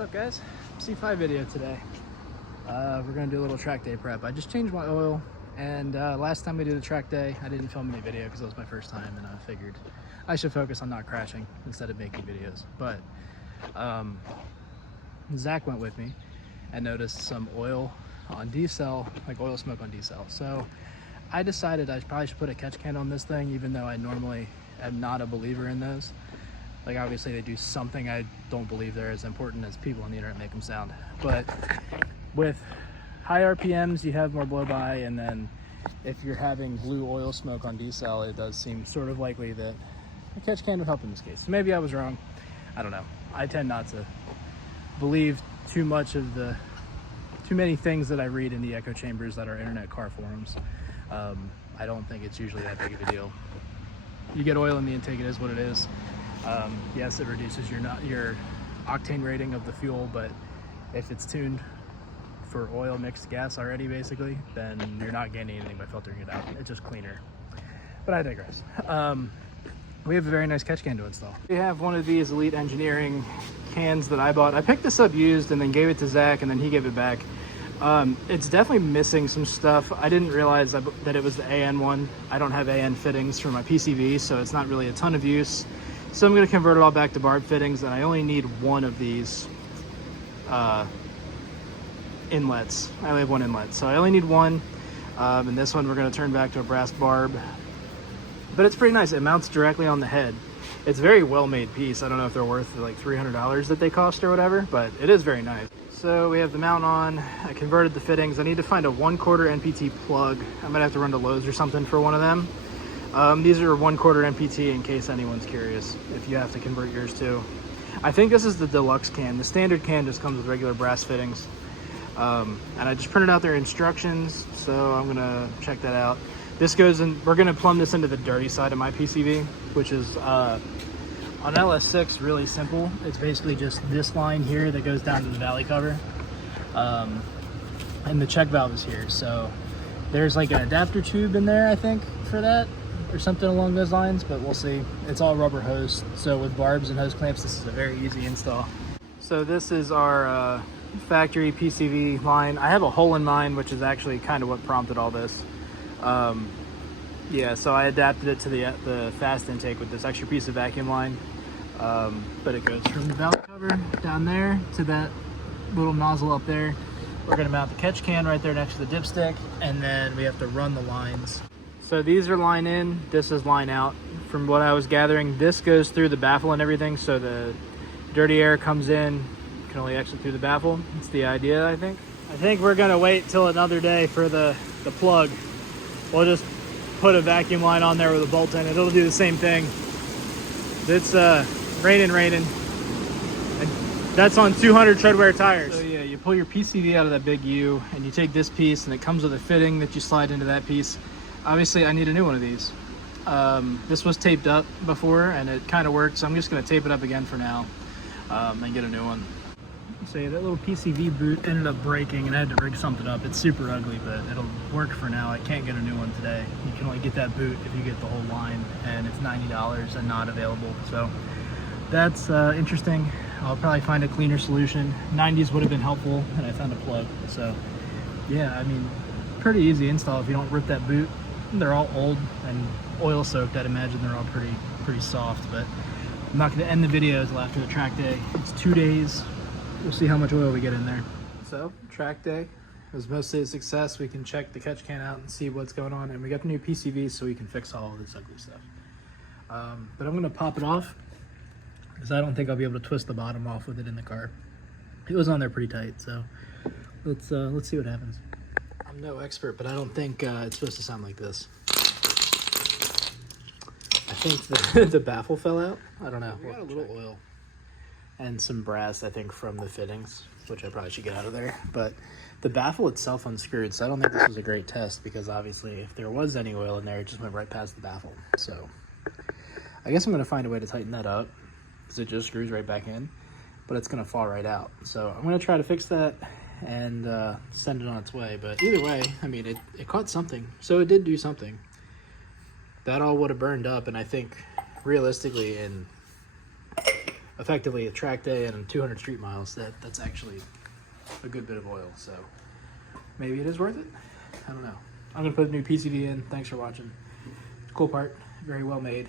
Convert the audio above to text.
What's up, guys? C5 video today. We're gonna do a little track day prep. I just changed my oil, and last time we did a track day, I didn't film any video because it was my first time, and I figured I should focus on not crashing instead of making videos. But Zach went with me and noticed some oil on D-cell, like oil smoke on D-cell. So I decided I probably should put a catch can on this thing, even though I normally am not a believer in those. Like, obviously they do something. I don't believe they're as important as people on the internet make them sound. But with high RPMs, you have more blow by, and then if you're having blue oil smoke on D-cell, it does seem sort of likely that a catch can would help in this case. So maybe I was wrong. I don't know. I tend not to believe too many things that I read in the echo chambers that are internet car forums. I don't think it's usually that big of a deal. You get oil in the intake, it is what it is. Yes, it reduces your octane rating of the fuel, but if it's tuned for oil mixed gas already, basically, then you're not gaining anything by filtering it out. It's just cleaner. But I digress. We have a very nice catch can to install. We have one of these Elite Engineering cans that I bought. I picked this up used and then gave it to Zach, and then he gave it back. It's definitely missing some stuff. I didn't realize that it was the AN one. I don't have AN fittings for my PCV, so it's not really a ton of use. So I'm going to convert it all back to barb fittings, and I only need one of these inlets. I only have one inlet, so I only need one. And this one we're going to turn back to a brass barb. But it's pretty nice. It mounts directly on the head. It's a very well-made piece. I don't know if they're worth like $300 that they cost or whatever, but it is very nice. So we have the mount on. I converted the fittings. I need to find a 1/4 NPT plug. I'm gonna have to run to Lowe's or something for one of them. These are 1/4 NPT in case anyone's curious, if you have to convert yours too. I think this is the deluxe can. The standard can just comes with regular brass fittings. And I just printed out their instructions, so I'm gonna check that out. This goes in, we're gonna plumb this into the dirty side of my PCV, which is on LS6 really simple. It's basically just this line here that goes down to the valley cover. And the check valve is here. So there's like an adapter tube in there, I think, for that, or something along those lines, but we'll see. It's all rubber hose. So with barbs and hose clamps, this is a very easy install. So this is our factory PCV line. I have a hole in mine, which is actually kind of what prompted all this. Yeah, so I adapted it to the fast intake with this extra piece of vacuum line. But it goes from the valve cover down there to that little nozzle up there. We're gonna mount the catch can right there next to the dipstick, and then we have to run the lines. So these are line in, this is line out. From what I was gathering, this goes through the baffle and everything, so the dirty air comes in, can only exit through the baffle. That's the idea, I think. I think we're gonna wait till another day for the plug. We'll just put a vacuum line on there with a bolt in it. It'll do the same thing. It's raining, and that's on 200 treadwear tires. So yeah, you pull your PCV out of that big U, and you take this piece, and it comes with a fitting that you slide into that piece. Obviously, I need a new one of these. This was taped up before, and it kind of worked, so I'm just gonna tape it up again for now, and get a new one. So yeah, that little PCV boot ended up breaking, and I had to rig something up. It's super ugly, but it'll work for now. I can't get a new one today. You can only get that boot if you get the whole line, and it's $90 and not available. So that's interesting. I'll probably find a cleaner solution. 90s would have been helpful, and I found a plug. So yeah, I mean, pretty easy install if you don't rip that boot. They're all old and oil soaked. I'd imagine they're all pretty soft, but I'm not going to end the video until after the track day. It's 2 days. We'll see how much oil we get in there. So, track day was mostly a success. We can check the catch can out and see what's going on, and we got the new PCV so we can fix all of this ugly stuff. But I'm gonna pop it off because I don't think I'll be able to twist the bottom off with it in the car. It was on there pretty tight, so let's see what happens. I'm no expert, but I don't think it's supposed to sound like this. I think the baffle fell out. I don't know. We got a little oil and some brass, I think, from the fittings, which I probably should get out of there. But the baffle itself unscrewed, so I don't think this was a great test, because obviously if there was any oil in there, it just went right past the baffle. So I guess I'm gonna find a way to tighten that up, because it just screws right back in, but it's gonna fall right out. So I'm gonna try to fix that and send it on its way. But either way, I mean, it caught something, so it did do something. That all would have burned up, and I think realistically in effectively a track day and 200 street miles, that's actually a good bit of oil. So maybe it is worth it. I don't know. I'm gonna put a new PCV in. Thanks for watching. Cool part, very well made.